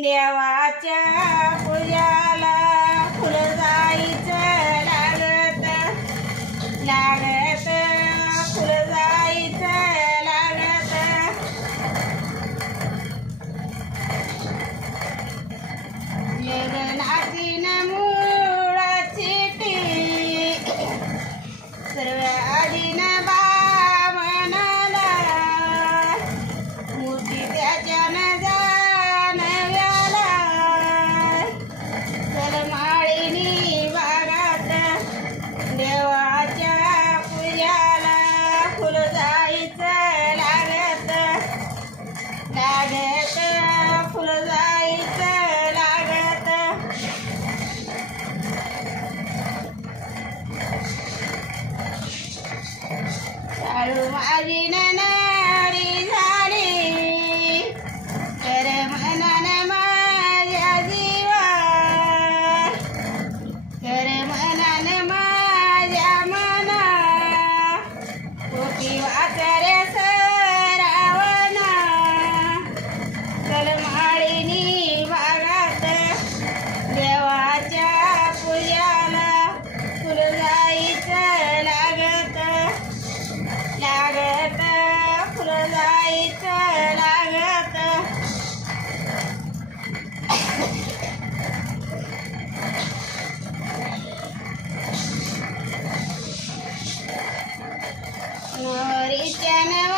鸟啊叫 लागत फुलं जायच लागत. शाळू माझी नाना চ্যানেল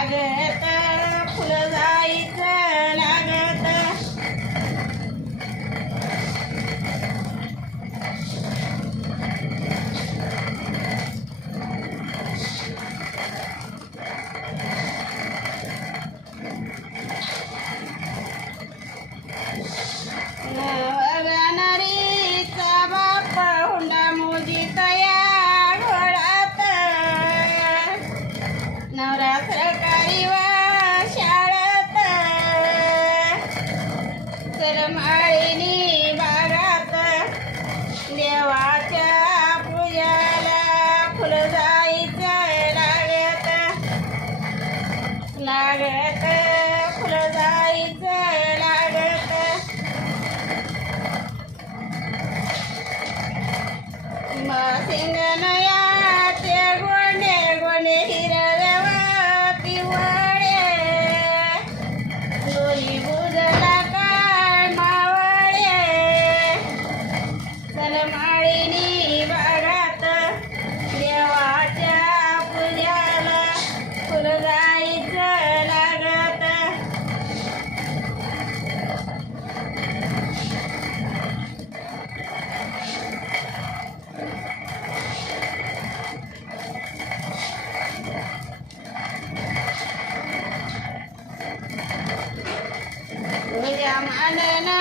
লাগে And then.